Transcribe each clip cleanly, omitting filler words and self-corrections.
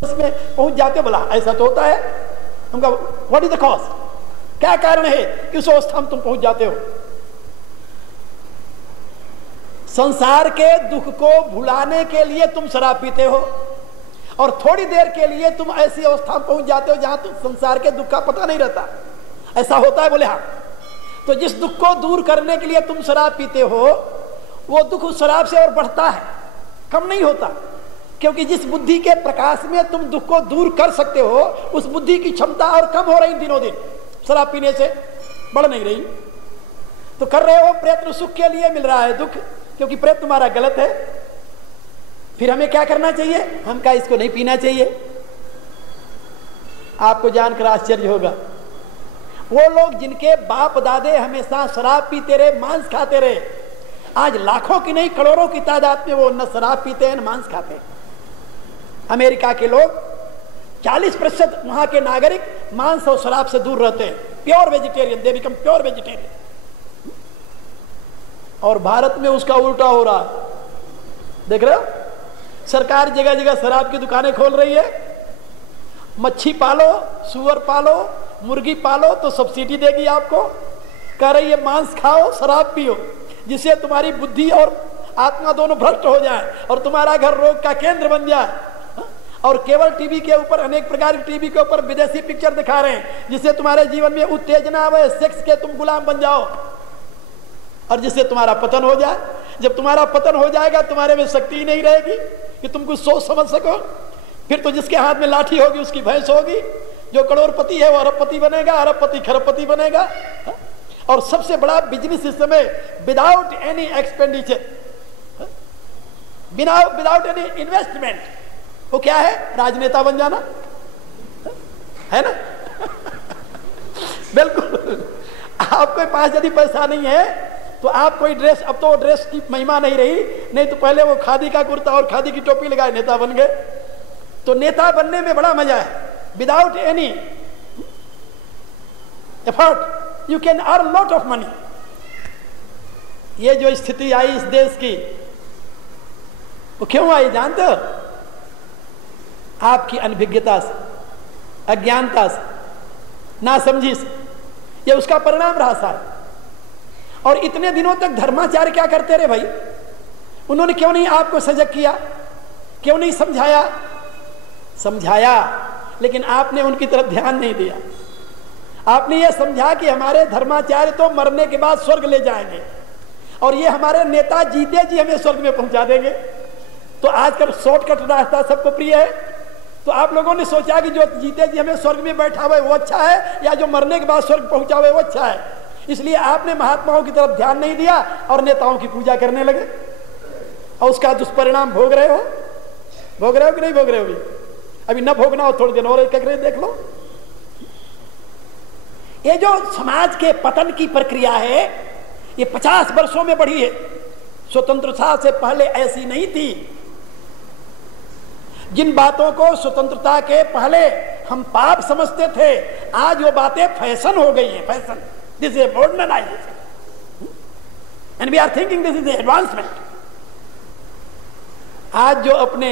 उसमें पहुंच जाते, बोला ऐसा तो होता है। हम कहा व्हाट इज द कॉज, क्या कारण है कि उस अवस्था में तुम पहुंच जाते हो? संसार के दुख को भुलाने के लिए तुम शराब पीते हो और थोड़ी देर के लिए तुम ऐसी अवस्था में पहुंच जाते हो जहां तुम संसार के दुख का पता नहीं रहता। ऐसा होता है? बोले हाँ। तो जिस दुख को दूर करने के लिए तुम शराब पीते हो, वो दुख उस शराब से और बढ़ता है, कम नहीं होता। क्योंकि जिस बुद्धि के प्रकाश में तुम दुख को दूर कर सकते हो, उस बुद्धि की क्षमता और कम हो रही दिनों दिन, शराब पीने से बढ़ नहीं रही। तो कर रहे हो प्रयत्न, सुख के लिए मिल रहा है दुख, क्योंकि प्रयत्न तुम्हारा गलत है। फिर हमें क्या करना चाहिए? हम क्या इसको नहीं पीना चाहिए? आपको जानकर आश्चर्य होगा, वो लोग जिनके बाप दादे हमेशा शराब पीते रहे, मांस खाते रहे, आज लाखों की नहीं करोड़ों की तादाद में वो न शराब पीते हैं न मांस खाते हैं। अमेरिका के लोग 40% वहां के नागरिक मांस और शराब से दूर रहते हैं, pure vegetarian, they become pure vegetarian. और भारत में उसका उल्टा हो रहा है, देख रहे हो? सरकार जगह जगह शराब की दुकानें खोल रही है। मच्छी पालो, सुअर पालो, मुर्गी पालो तो सब्सिडी देगी आपको, कह रही है मांस खाओ शराब पियो, जिससे तुम्हारी बुद्धि और आत्मा दोनों भ्रष्ट हो जाए और तुम्हारा घर रोग का केंद्र बन जाए। और केवल टीवी के ऊपर, अनेक प्रकार की टीवी के ऊपर विदेशी पिक्चर दिखा रहे हैं, जिससे तुम्हारे जीवन में उत्तेजना आवे, सेक्स के तुम गुलाम बन जाओ और जिससे तुम्हारा पतन हो जाए। जब तुम्हारा पतन हो जाएगा, तुम्हारे में शक्ति ही नहीं रहेगी कि तुम कुछ सोच समझ सको। फिर तो जिसके हाथ में लाठी होगी उसकी भैंस होगी। जो करोड़पति है वो अरबपति बनेगा, अरबपति खरबपति बनेगा। और सबसे बड़ा बिजनेस इस समय without any expenditure, without any investment, वो क्या है? राजनेता बन जाना, है ना? बिल्कुल। आपके पास यदि पैसा नहीं है तो आप कोई ड्रेस, अब तो ड्रेस की महिमा नहीं रही, नहीं तो पहले वो खादी का कुर्ता और खादी की टोपी लगाए नेता बन गए। तो नेता बनने में बड़ा मजा है, without any effort you can earn lot of money. ये जो स्थिति आई इस देश की, वो क्यों आई जानते हो? आपकी अनभिज्ञता से, अज्ञानता से, नासमझी से, ये उसका परिणाम रहा सारा। और इतने दिनों तक धर्माचार्य क्या करते रहे भाई? उन्होंने क्यों नहीं आपको सजग किया? क्यों नहीं समझाया? समझाया, लेकिन आपने उनकी तरफ ध्यान नहीं दिया। आपने ये समझा कि हमारे धर्माचार्य तो मरने के बाद स्वर्ग ले जाएंगे और ये हमारे नेता जीते जी हमें स्वर्ग में पहुंचा देंगे। तो आजकल शॉर्टकट रास्ता सबको प्रिय है, तो आप लोगों ने सोचा कि जो जीते जी हमें स्वर्ग में बैठा हुआ है वो अच्छा है, या जो मरने के बाद स्वर्ग पहुंचा हुआ है वो अच्छा है। इसलिए आपने महात्माओं की तरफ ध्यान नहीं दिया और नेताओं की पूजा करने लगे, और उसका दुष्परिणाम भोग रहे हो। भोग रहे हो कि नहीं भोग रहे हो? अभी न भोगना हो थोड़ी देर और एक देख लो। ये जो समाज के पतन की प्रक्रिया है, ये 50 वर्षों में बढ़ी है। स्वतंत्रता से पहले ऐसी नहीं थी। जिन बातों को स्वतंत्रता के पहले हम पाप समझते थे, आज वो बातें फैशन हो गई है। Fashion, this is modernisation and we are thinking this is advancement. आज जो अपने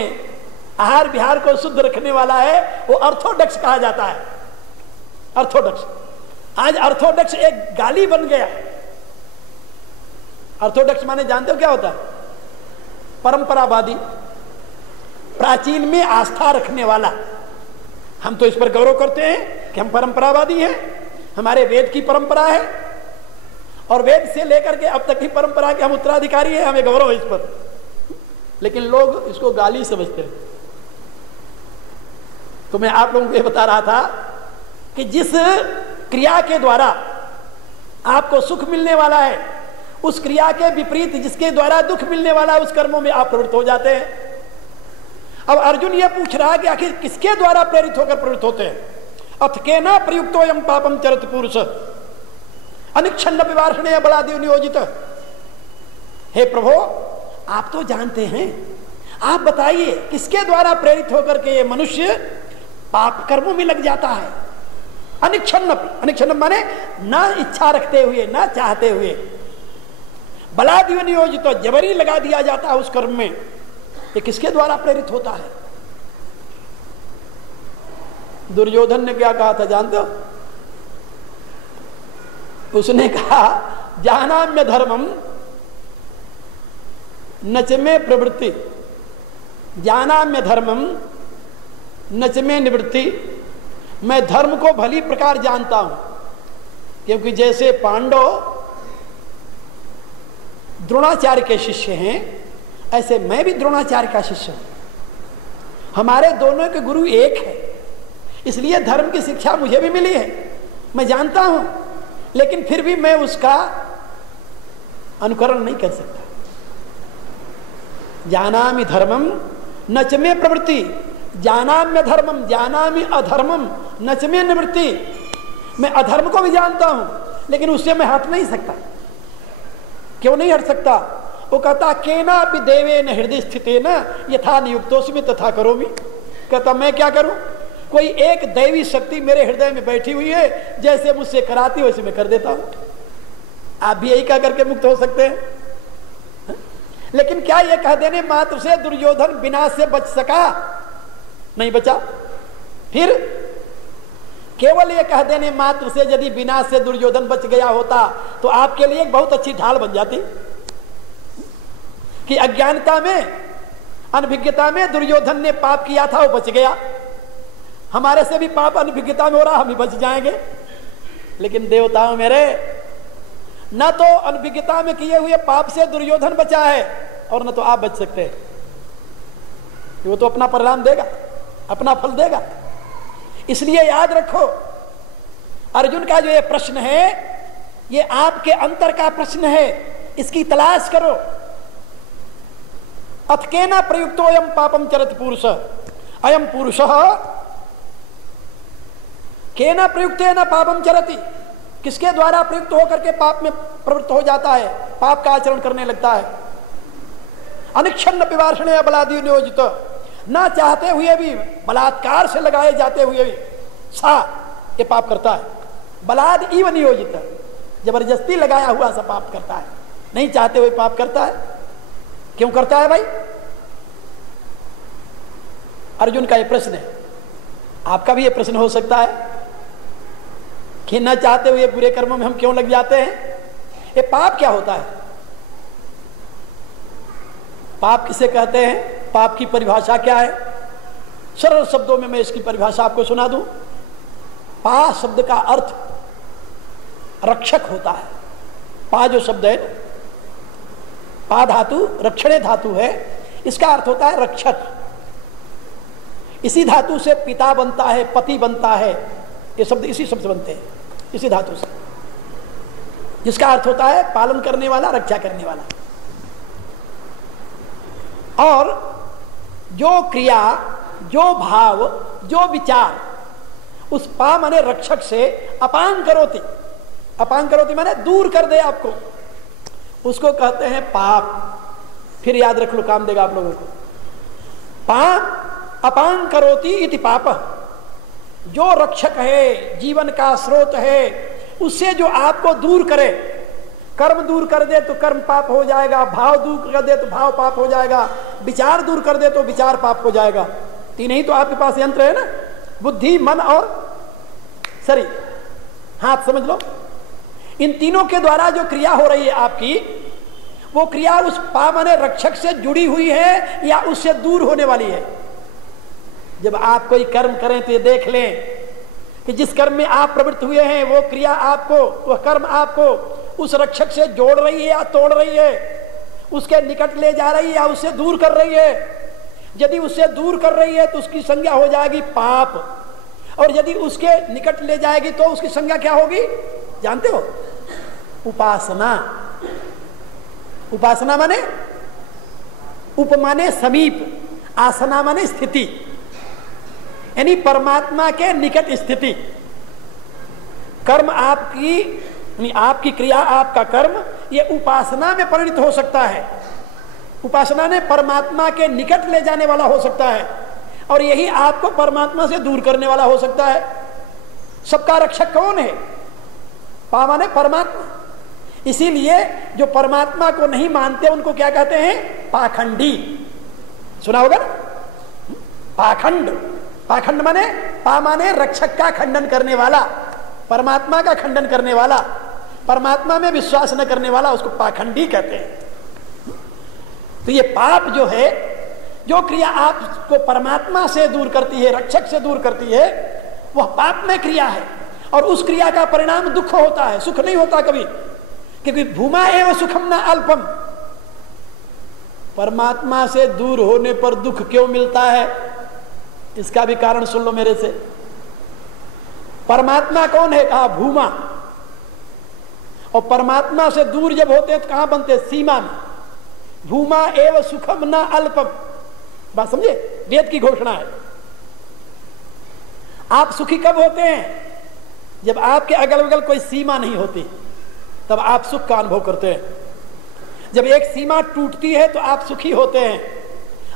आहार विहार को शुद्ध रखने वाला है वो ऑर्थोडॉक्स कहा जाता है। ऑर्थोडॉक्स, आज ऑर्थोडॉक्स एक गाली बन गया। ऑर्थोडॉक्स माने जानते हो क्या होता है? परंपरावादी, प्राचीन में आस्था रखने वाला। हम तो इस पर गौरव करते हैं कि हम परंपरावादी हैं, हमारे वेद की परंपरा है और वेद से लेकर के अब तक की परंपरा के हम उत्तराधिकारी हैं, हमें गौरव है इस पर। लेकिन लोग इसको गाली समझते हैं। तो मैं आप लोगों को ये बता रहा था कि जिस क्रिया के द्वारा आपको सुख मिलने वाला है, उस क्रिया के विपरीत जिसके द्वारा दुख मिलने वाला है, उस कर्मों में आप प्रवृत्त हो जाते हैं। अब अर्जुन ये पूछ रहा है कि आखिर किसके द्वारा प्रेरित होकर प्रवृत्त होते हैं? अथ केना प्रयुक्तो यम पापम चरत पुरुष अनिच्छन्न विवार्षणे बलादेव नियोजित। हे प्रभु, आप तो जानते हैं, आप बताइए किसके द्वारा प्रेरित होकर के ये मनुष्य पाप कर्मों में लग जाता है? अनिच्छन्न, अनिच्छन्न माने ना इच्छा रखते हुए, ना चाहते हुए, बलादिव नियोजित, जबरी लगा दिया जाता है उस कर्म में। ये किसके द्वारा प्रेरित होता है? दुर्योधन ने क्या कहा था जानते हो? उसने कहा जानाम्य धर्मम न च मे प्रवृत्ति, जानाम्य धर्मम न च मे निवृत्ति। मैं धर्म को भली प्रकार जानता हूं, क्योंकि जैसे पांडव द्रोणाचार्य के शिष्य हैं, ऐसे मैं भी द्रोणाचार्य का शिष्य हूं। हमारे दोनों के गुरु एक है, इसलिए धर्म की शिक्षा मुझे भी मिली है, मैं जानता हूं, लेकिन फिर भी मैं उसका अनुकरण नहीं कर सकता। जानामि धर्मम न च मे प्रवृत्ति, जानाम्य धर्मम जानामि अधर्मम न च मे निवृत्ति। मैं अधर्म को भी जानता हूं, लेकिन उससे मैं हट नहीं सकता। क्यों नहीं हट सकता? वो कहता केनापि देवेन हृदय स्थितेन यथा नियुक्तोस्मि तथा करोमि। कहता मैं क्या करूं? कोई एक दैवी शक्ति मेरे हृदय में बैठी हुई है, जैसे मुझसे कराती वैसे मैं कर देता हूं। आप भी यही कह करके मुक्त हो सकते हैं। लेकिन क्या यह कह देने मात्र से दुर्योधन विनाश से बच सका? नहीं बचा। फिर केवल यह कह देने मात्र से यदि विनाश से दुर्योधन बच गया होता तो आपके लिए एक बहुत अच्छी ढाल बन जाती कि अज्ञानता में, अनभिज्ञता में दुर्योधन ने पाप किया था, वो बच गया। हमारे से भी पाप अनभिज्ञता में हो रहा, हम ही बच जाएंगे। लेकिन देवताओं मेरे, न तो अनभिज्ञता में किए हुए पाप से दुर्योधन बचा है और न तो आप बच सकते हैं। वो तो अपना परिणाम देगा, अपना फल देगा। इसलिए याद रखो, अर्जुन का जो ये प्रश्न है, ये आपके अंतर का प्रश्न है, इसकी तलाश करो। अथ केन प्रयुक्तो अयम पापम चरति पुरुष, अयम पुरुष केन प्रयुक्तेन पापम चरति, किसके द्वारा प्रयुक्त होकर के पाप में प्रवृत्त हो जाता है, पाप का आचरण करने लगता है। अनिच्छन्न पिवार्षणे बलादि नियोजित, ना चाहते हुए भी, बलात्कार से लगाए जाते हुए भी सा ये पाप करता है। बलाद इव नियोजित, जबरदस्ती लगाया हुआ सा पाप करता है, नहीं चाहते हुए पाप करता है। क्यों करता है भाई? अर्जुन का ये प्रश्न है, आपका भी ये प्रश्न हो सकता है कि न चाहते हुए बुरे कर्मों में हम क्यों लग जाते हैं। ये पाप क्या होता है? पाप किसे कहते हैं? पाप की परिभाषा क्या है? सरल शब्दों में मैं इसकी परिभाषा आपको सुना दूं। पा शब्द का अर्थ रक्षक होता है। पा जो शब्द है, पा धातु रक्षणे धातु है, इसका अर्थ होता है रक्षक। इसी धातु से पिता बनता है, पति बनता है, ये शब्द इसी शब्द से बनते हैं, इसी धातु से, जिसका अर्थ होता है पालन करने वाला, रक्षा करने वाला। और जो क्रिया, जो भाव, जो विचार उस पा माने रक्षक से अपान करोति, अपान करोति माने दूर कर दे आपको, उसको कहते हैं पाप। फिर याद रख लो, काम देगा आप लोगों को। पाप अपान करोति इति पाप, जो रक्षक है, जीवन का स्रोत है, उससे जो आपको दूर करे, कर्म दूर कर दे तो कर्म पाप हो जाएगा, भाव दूर कर दे तो भाव पाप हो जाएगा, विचार दूर कर दे तो विचार पाप हो जाएगा। तीन ही तो आपके पास यंत्र है ना, बुद्धि, मन और शरीर, हाथ समझ लो। इन तीनों के द्वारा जो क्रिया हो रही है आपकी, वो क्रिया उस पा माने रक्षक से जुड़ी हुई है या उससे दूर होने वाली है। जब आप कोई कर्म करें तो ये देख लें कि जिस कर्म में आप प्रवृत्त हुए हैं, वो क्रिया आपको, वह कर्म आपको उस रक्षक से जोड़ रही है या तोड़ रही है, उसके निकट ले जा रही है या उससे दूर कर रही है। यदि उससे दूर कर रही है तो उसकी संज्ञा हो जाएगी पाप, और यदि उसके निकट ले जाएगी तो उसकी संज्ञा क्या होगी जानते हो? उपासना। उपासना माने उप माने समीप, आसना माने स्थिति, यानी परमात्मा के निकट स्थिति। कर्म आपकी, आपकी क्रिया, आपका कर्म, ये उपासना में परिणित हो सकता है। उपासना ने परमात्मा के निकट ले जाने वाला हो सकता है, और यही आपको परमात्मा से दूर करने वाला हो सकता है। सबका रक्षक कौन है? पा माने परमात्मा। इसीलिए जो परमात्मा को नहीं मानते उनको क्या कहते हैं? पाखंडी। सुना होगा ना, पाखंड। पाखंड माने, पा माने रक्षक का खंडन करने वाला, परमात्मा का खंडन करने वाला, परमात्मा में विश्वास न करने वाला, उसको पाखंडी कहते हैं। तो ये पाप जो है, जो क्रिया आपको परमात्मा से दूर करती है, रक्षक से दूर करती है, वह पाप में क्रिया है। और उस क्रिया का परिणाम दुख होता है, सुख नहीं होता कभी, क्योंकि भूमा एवं सुखम न अल्पम। परमात्मा से दूर होने पर दुख क्यों मिलता है, इसका भी कारण सुन लो मेरे से। परमात्मा कौन है, कहा भूमा। और परमात्मा से दूर जब होते हैं तो कहां बनते हैं, सीमा में। भूमा एवं सुखम न अल्पम, बात समझे, वेद की घोषणा है। आप सुखी कब होते हैं, जब आपके अगल बगल कोई सीमा नहीं होती, तब आप सुख का अनुभव करते हैं। जब एक सीमा टूटती है तो आप सुखी होते हैं,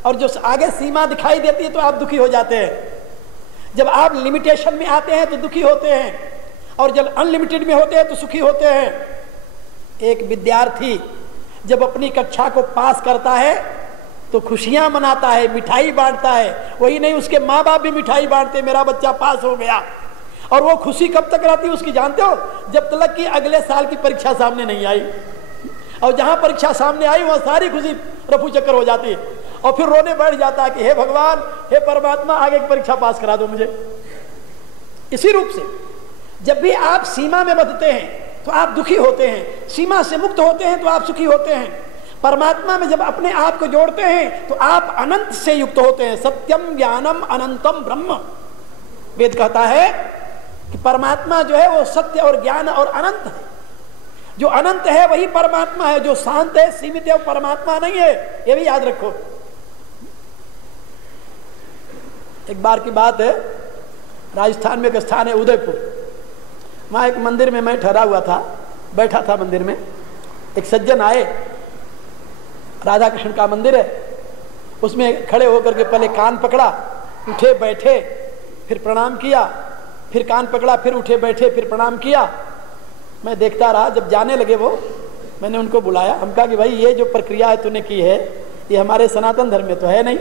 और जो आगे सीमा दिखाई देती है तो आप दुखी हो जाते हैं। जब आप लिमिटेशन में आते हैं तो दुखी होते हैं, और जब अनलिमिटेड में होते हैं तो सुखी होते हैं। एक विद्यार्थी जब अपनी कक्षा को पास करता है तो खुशियां मनाता है, मिठाई बांटता है। वही नहीं, उसके माँ बाप भी मिठाई बांटते, मेरा बच्चा पास हो गया। और वो खुशी कब तक रहती है उसकी, जानते हो, जब तक कि अगले साल की परीक्षा सामने नहीं आई। और जहां परीक्षा सामने आई वहां सारी खुशी रफू चक्कर हो जाती है, और फिर रोने बैठ जाता है कि हे भगवान, हे परमात्मा, आगे की परीक्षा पास करा दो मुझे। इसी रूप से जब भी आप सीमा में बंधते हैं तो आप दुखी होते हैं, सीमा से मुक्त होते हैं तो आप सुखी होते हैं। परमात्मा में जब अपने आप को जोड़ते हैं तो आप अनंत से युक्त होते हैं। सत्यम ज्ञानम अनंतम ब्रह्म, वेद कहता है कि परमात्मा जो है वो सत्य और ज्ञान और अनंत है। जो अनंत है वही परमात्मा है, जो शांत है, सीमित है, वो परमात्मा नहीं है, ये भी याद रखो। एक बार की बात है, राजस्थान में एक स्थान है उदयपुर, वहां एक मंदिर में मैं ठहरा हुआ था, बैठा था मंदिर में। एक सज्जन आए, राधा कृष्ण का मंदिर है, उसमें खड़े होकर के पहले कान पकड़ा, उठे बैठे, फिर प्रणाम किया, फिर कान पकड़ा, फिर उठे बैठे, फिर प्रणाम किया। मैं देखता रहा, जब जाने लगे वो, मैंने उनको बुलाया। हम कहा कि भाई ये जो प्रक्रिया है तूने की है, ये हमारे सनातन धर्म में तो है नहीं,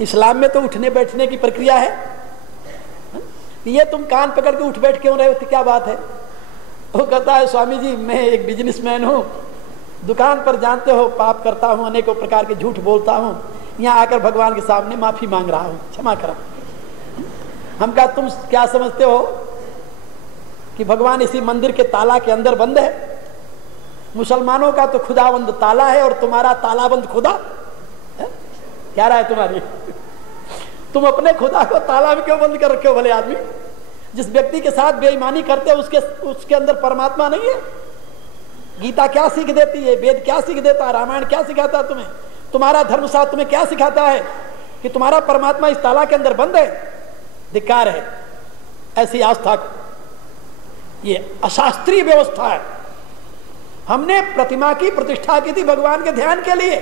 इस्लाम में तो उठने बैठने की प्रक्रिया है, ये तुम कान पकड़ के उठ बैठ क्यों रहे हो, क्या बात है। वो कहता है, स्वामी जी मैं एक बिजनेसमैन हूँ, दुकान पर जानते हो पाप करता हूँ, अनेकों प्रकार के झूठ बोलता हूँ, यहाँ आकर भगवान के सामने माफी मांग रहा हूँ, क्षमा करो। हम कहा तुम क्या समझते हो कि भगवान इसी मंदिर के ताला के अंदर बंद है? मुसलमानों का तो खुदाबंद ताला है और तुम्हारा तालाबंद खुदा है? क्या राय तुम्हारी? तुम अपने खुदा को ताला में क्यों बंद कर रखे हो भले आदमी? जिस व्यक्ति के साथ बेईमानी करते हो उसके अंदर परमात्मा नहीं है। गीता क्या सीख देती है, वेद क्या सीख देता है, रामायण क्या सिखाता है तुम्हें, तुम्हारा धर्मशास्त्र तुम्हें क्या सिखाता है कि तुम्हारा परमात्मा इस ताला के अंदर बंद है? धिक्कार है ऐसी आस्था को, ये अशास्त्रीय व्यवस्था है। हमने प्रतिमा की प्रतिष्ठा की थी भगवान के ध्यान के लिए।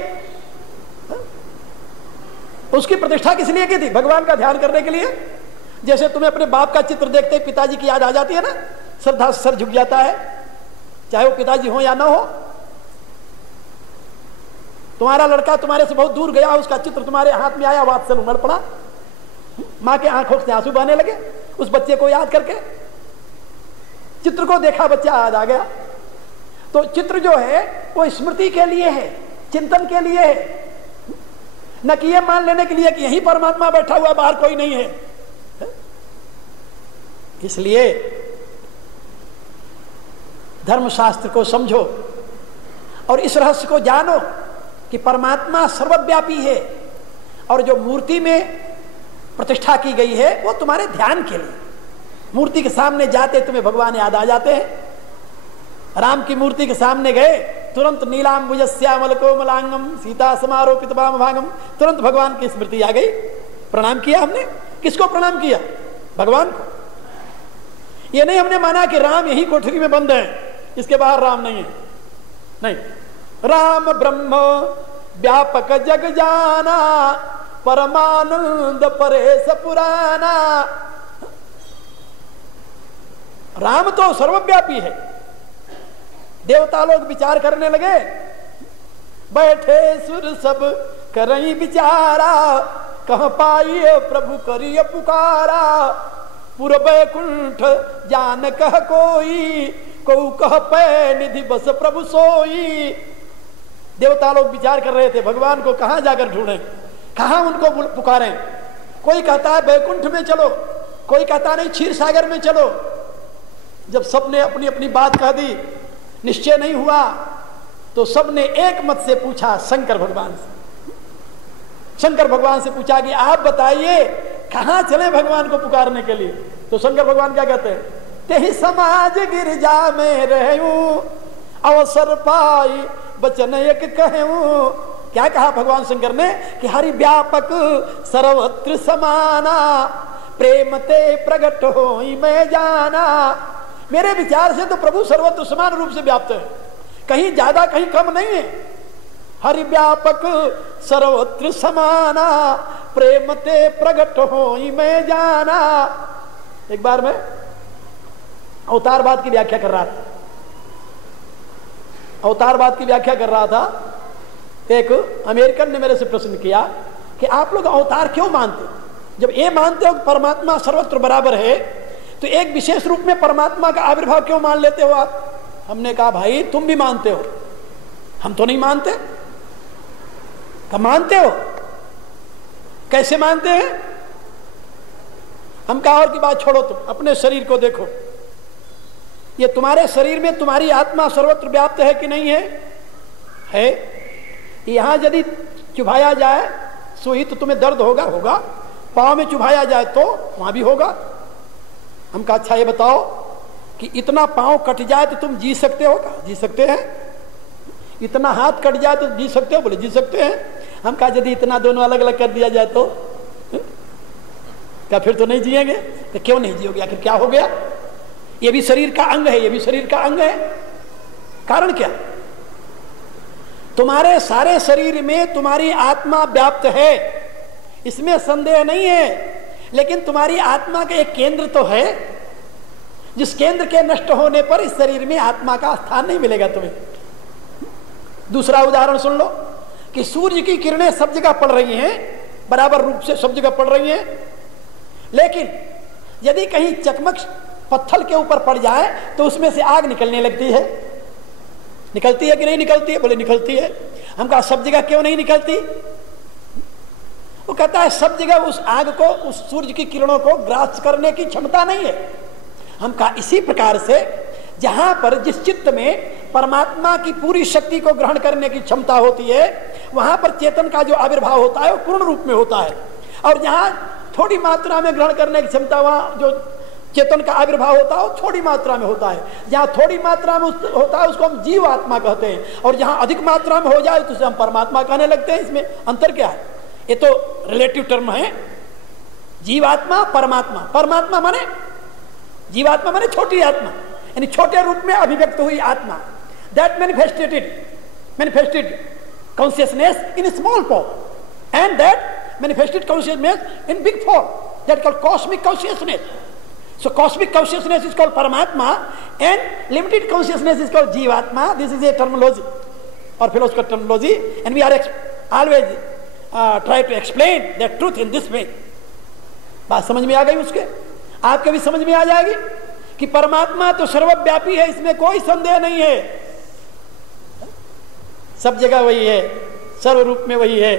उसकी प्रतिष्ठा किस लिए की थी? भगवान का ध्यान करने के लिए। जैसे तुम्हें अपने बाप का चित्र देखते ही पिताजी की याद आ जाती है ना, श्रद्धा से सर झुक जाता है, चाहे वो पिताजी हो या ना हो। तुम्हारा लड़का तुम्हारे से बहुत दूर गया, उसका चित्र तुम्हारे हाथ में आया, वात्सल उमड़ पड़ा, मां के आंखों से आंसू बहने लगे उस बच्चे को याद करके। चित्र को देखा, बच्चा याद आ गया। तो चित्र जो है वो स्मृति के लिए है, चिंतन के लिए है, न कि ये मान लेने के लिए कि यही परमात्मा बैठा हुआ, बाहर कोई नहीं है। इसलिए धर्मशास्त्र को समझो और इस रहस्य को जानो कि परमात्मा सर्वव्यापी है, और जो मूर्ति में प्रतिष्ठा की गई है वो तुम्हारे ध्यान के लिए। मूर्ति के सामने जाते तुम्हें भगवान याद आ जाते हैं। राम की मूर्ति के सामने गए, तुरंत नीलांबुज श्यामल कोमलांगम सीता समारोपित वाम भागम, तुरंत भगवान की स्मृति आ गई। प्रणाम किया हमने। किसको प्रणाम किया? भगवान को। ये नहीं हमने माना कि राम यही कोठरी में बंद है, इसके बाहर राम नहीं है। नहीं, राम ब्रह्म व्यापक जग जाना, परमानंद परेश पुराना। राम तो सर्वव्यापी है। देवता लोग विचार करने लगे, बैठे सुर सब करई विचारा, कह पाइए प्रभु करिए पुकारा, पूर्व बैकुंठ जान कह कोई, को कह पै निधि बस प्रभु सोई। देवता लोग विचार कर रहे थे भगवान को कहां जाकर ढूंढें, कहां उनको पुकारें। कोई कहता है बैकुंठ में चलो, कोई कहता नहीं क्षीर सागर में चलो। जब सबने अपनी अपनी बात कह दी, निश्चय नहीं हुआ, तो सबने एक मत से पूछा शंकर भगवान से। शंकर भगवान से पूछा कि आप बताइए कहां चले भगवान को पुकारने के लिए। तो शंकर भगवान क्या कहते हैं, तेहि समाज गिरजा में रहूं, अवसर पाई बचन एक कहूं। क्या कहा भगवान शंकर ने कि हरि व्यापक सर्वत्र समाना, प्रेम ते प्रगट होई मैं जाना। मेरे विचार से तो प्रभु सर्वत्र समान रूप से व्याप्त है, कहीं ज्यादा कहीं कम नहीं है। हरि व्यापक सर्वत्र समाना, प्रेम ते प्रगट होई मैं जाना। एक बार मैं अवतारवाद की व्याख्या कर रहा था, अवतारवाद की व्याख्या कर रहा था। एक अमेरिकन ने मेरे से प्रश्न किया कि आप लोग अवतार क्यों मानते हो? जब ये मानते हो परमात्मा सर्वत्र बराबर है, तो एक विशेष रूप में परमात्मा का आविर्भाव क्यों मान लेते हो आप? हमने कहा भाई तुम भी मानते हो, हम तो नहीं मानते। कब मानते हो, कैसे मानते हैं? हम कहा और की बात छोड़ो, तुम अपने शरीर को देखो, ये तुम्हारे शरीर में तुम्हारी आत्मा सर्वत्र व्याप्त है कि नहीं है? है। यहां यदि चुभाया जाए सुई तो तुम्हें दर्द होगा, होगा। पांव में चुभाया जाए तो वहां भी होगा। हम कहा अच्छा ये बताओ कि इतना पांव कट जाए तो तुम जी सकते हो? क्या जी सकते हैं। इतना हाथ कट जाए तो जी सकते हो? बोले जी सकते हैं। हम कहा यदि इतना दोनों अलग अलग कर दिया जाए तो क्या फिर तो नहीं जिएंगे? तो क्यों नहीं जियोगे? आखिर क्या हो गया? ये भी शरीर का अंग है, ये भी शरीर का अंग है। कारण क्या? तुम्हारे सारे शरीर में तुम्हारी आत्मा व्याप्त है, इसमें संदेह नहीं है। लेकिन तुम्हारी आत्मा का एक केंद्र तो है, जिस केंद्र के नष्ट होने पर इस शरीर में आत्मा का स्थान नहीं मिलेगा तुम्हें। दूसरा उदाहरण सुन लो कि सूर्य की किरणें सब जगह पड़ रही हैं, बराबर रूप से सब जगह पड़ रही हैं, लेकिन यदि कहीं चकमक पत्थर के ऊपर पड़ जाए तो उसमें से आग निकलने लगती है। निकलती है कि नहीं निकलती है? बोले निकलती है। हम कहा सब जगह क्यों नहीं निकलती? वो कहता है सब जगह उस आग को, उस सूर्य की किरणों को ग्रास करने की क्षमता नहीं है। हम कहा इसी प्रकार से जहां पर जिस चित्त में परमात्मा की पूरी शक्ति को ग्रहण करने की क्षमता होती है, वहां पर चेतन का जो आविर्भाव होता है वो पूर्ण रूप में होता है। और जहां थोड़ी मात्रा में ग्रहण करने की क्षमता, वहां जो चेतन का आविर्भाव होता है वो थोड़ी मात्रा में होता है। जहां थोड़ी मात्रा में होता है उसको हम जीव आत्मा कहते हैं, और जहां अधिक मात्रा में हो जाए तो उसे हम परमात्मा कहने लगते हैं। इसमें अंतर क्या है? ये तो रिलेटिव टर्म है। जीवात्मा, परमात्मा। परमात्मा माने जीवात्मा माने छोटी आत्मा, यानी छोटे रूप में अभिव्यक्त हुई आत्मा। That manifested consciousness in small form and that manifested consciousness in big form, that called cosmic consciousness. So cosmic consciousness is called Paramatma and limited consciousness is called Jivatma. This is a terminology or philosophical terminology, and we are always try to explain the truth in this way. बात समझ में आ गई? उसके आपके भी समझ में आ जाएगी कि परमात्मा तो सर्वव्यापी है, इसमें कोई संदेह नहीं है। सब जगह वही है, सर्व रूप में वही है,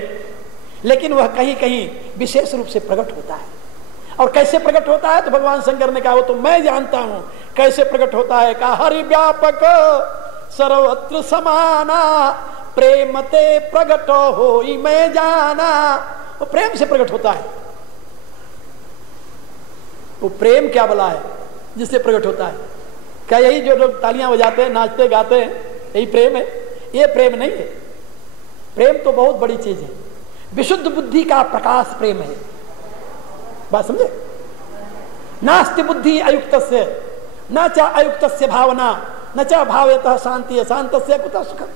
लेकिन वह कहीं कहीं विशेष रूप से प्रकट होता है। और कैसे प्रकट होता है? तो भगवान शंकर ने कहा वो तो मैं जानता हूं कैसे प्रकट होता है। कहा हरि व्यापक सर्वत्र समाना, प्रेम ते प्रकट होई मैं जाना। वो प्रेम से प्रकट होता है। वो प्रेम क्या बला है जिससे प्रकट होता है? क्या यही जो लोग तालियां बजाते हैं, नाचते गाते हैं, यही प्रेम है? ये प्रेम नहीं है। प्रेम तो बहुत बड़ी चीज है। विशुद्ध बुद्धि का प्रकाश प्रेम है। बात समझे? नास्ति बुद्धि अयुक्तस्य न च अयुक्तस्य भावना न च भावयतः शांति शांतस्य कुतः सुखम्।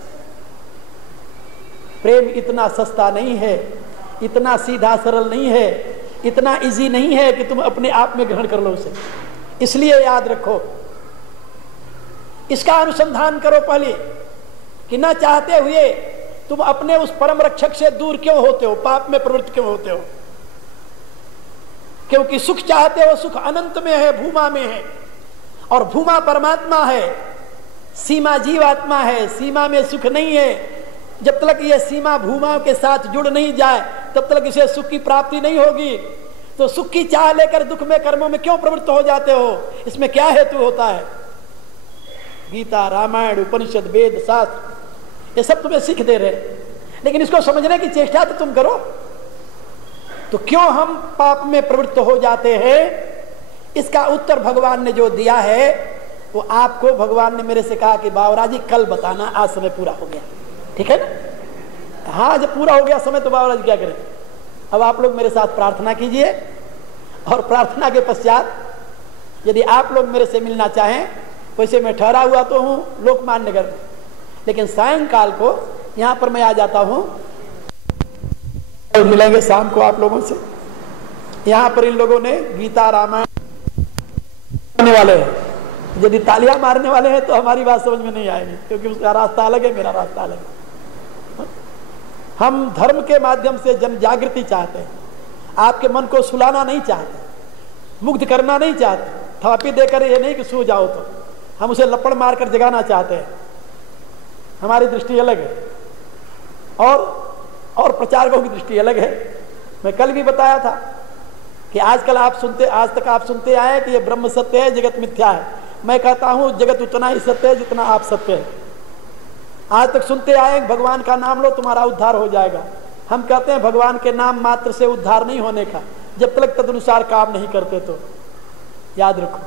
प्रेम इतना सस्ता नहीं है, इतना सीधा सरल नहीं है, इतना इजी नहीं है कि तुम अपने आप में ग्रहण कर लो उसे। इसलिए याद रखो, इसका अनुसंधान करो पहले कि न चाहते हुए तुम अपने उस परम रक्षक से दूर क्यों होते हो, पाप में प्रवृत्त क्यों होते हो। क्योंकि सुख चाहते हो, सुख अनंत में है, भूमा में है, और भूमा परमात्मा है, सीमा जीवात्मा है, सीमा में सुख नहीं है। जब तक ये सीमा भूमा के साथ जुड़ नहीं जाए तब तक इसे सुख की प्राप्ति नहीं होगी। तो सुख की चाह लेकर दुख में, कर्मों में क्यों प्रवृत्त हो जाते हो? इसमें क्या हेतु होता है? गीता, रामायण, उपनिषद, वेद, शास्त्र ये सब तुम्हें सीख दे रहे, लेकिन इसको समझने की चेष्टा तो तुम करो। तो क्यों हम पाप में प्रवृत्त हो जाते हैं? इसका उत्तर भगवान ने जो दिया है वो आपको, भगवान ने मेरे से कहा कि बावरा जी कल बताना, आज समय पूरा हो गया, ठीक है ना? हाँ, जब पूरा हो गया समय तो बावरा जी क्या करें? अब आप लोग मेरे साथ प्रार्थना कीजिए, और प्रार्थना के पश्चात यदि आप लोग मेरे से मिलना चाहें, वैसे मैं ठहरा हुआ तो हूँ लोकमान्य नगर में, लेकिन सायंकाल को यहाँ पर मैं आ जाता हूँ और मिलेंगे शाम को आप लोगों से। यहाँ पर इन लोगों ने गीता, रामायण करने वाले हैं। यदि तालियां मारने वाले हैं तो हमारी बात समझ में नहीं आएगी, क्योंकि उसका रास्ता अलग है, मेरा रास्ता अलग है। हम धर्म के माध्यम से जन जागृति चाहते हैं, आपके मन को सुलाना नहीं चाहते, मुग्ध करना नहीं चाहते, थापी देकर ये नहीं कि सो जाओ, तो हम उसे लपड़ मारकर जगाना चाहते हैं। हमारी दृष्टि अलग है, और प्रचारकों की दृष्टि अलग है। मैं कल भी बताया था कि आज तक आप सुनते आए कि ये ब्रह्म सत्य है, जगत मिथ्या है। मैं कहता हूं जगत उतना ही सत्य है जितना आप सत्य है। आज तक सुनते आए भगवान का नाम लो तुम्हारा उद्धार हो जाएगा। हम कहते हैं भगवान के नाम मात्र से उद्धार नहीं होने का, जब तक तदनुसार काम नहीं करते। तो याद रखो,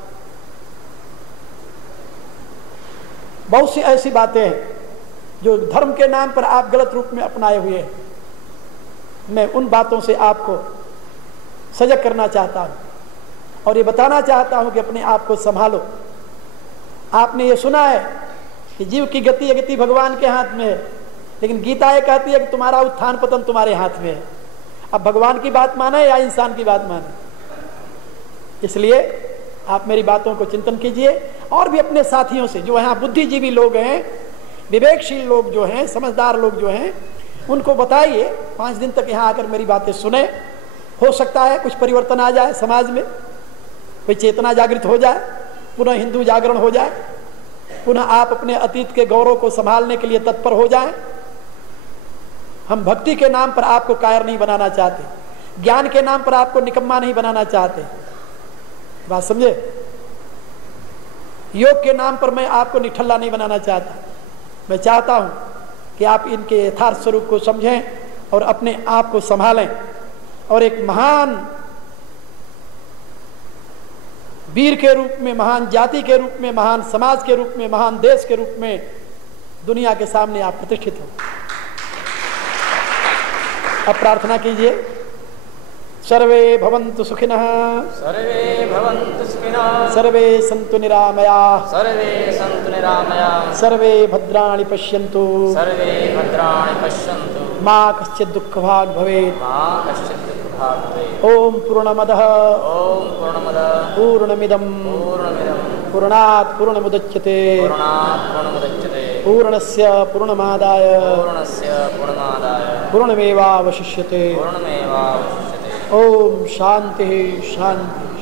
बहुत सी ऐसी बातें हैं जो धर्म के नाम पर आप गलत रूप में अपनाए हुए हैं। मैं उन बातों से आपको सजग करना चाहता हूं और ये बताना चाहता हूं कि अपने आप को संभालो। आपने ये सुना है कि जीव की गति अगति भगवान के हाथ में है, लेकिन गीता ये कहती है कि तुम्हारा उत्थान पतन तुम्हारे हाथ में है। अब भगवान की बात माने या इंसान की बात माने? इसलिए आप मेरी बातों को चिंतन कीजिए, और भी अपने साथियों से जो यहाँ बुद्धिजीवी लोग हैं, विवेकशील लोग जो हैं, समझदार लोग जो हैं, उनको बताइए 5 दिन तक यहाँ आकर मेरी बातें सुने। हो सकता है कुछ परिवर्तन आ जाए समाज में, कोई चेतना जागृत हो जाए, पुनः हिंदू जागरण हो जाए, पुनः आप अपने अतीत के गौरव को संभालने के लिए तत्पर हो जाएं। हम भक्ति के नाम पर आपको कायर नहीं बनाना चाहते, ज्ञान के नाम पर आपको निकम्मा नहीं बनाना चाहते, बात समझे? योग के नाम पर मैं आपको निठल्ला नहीं बनाना चाहता। मैं चाहता हूं कि आप इनके यथार्थ स्वरूप को समझें और अपने आप को संभालें, और एक महान वीर के रूप में, महान जाति के रूप में, महान समाज के रूप में, महान देश के रूप में दुनिया के सामने आप प्रतिष्ठित हो। अब प्रार्थना कीजिए। सर्वे भवन्तु सुखिनः, सर्वे भवन्तु सुखिनः, सर्वे सन्तु निरामयाः, सर्वे सन्तु निरामयाः, सर्वे भद्राणि पश्यन्तु, सर्वे भद्राणि पश्यन्तु, मा कश्चित् दुःखभाग् भवेत्, मा कश्चित् दुःखभाग् भवेत्। ओम पूर्णमदः ओम पूर्णमदः पूर्णमिदं पूर्णात् पूर्णमुदच्यते, पूर्णात् पूर्णमुदच्यते, पूर्णस्य पूर्णमादाय पूर्णस्य पूर्णमादाय पूर्णमेवावशिष्यते। पूर्णमेवावशिष्यते। ओम शांति शांति।